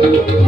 Música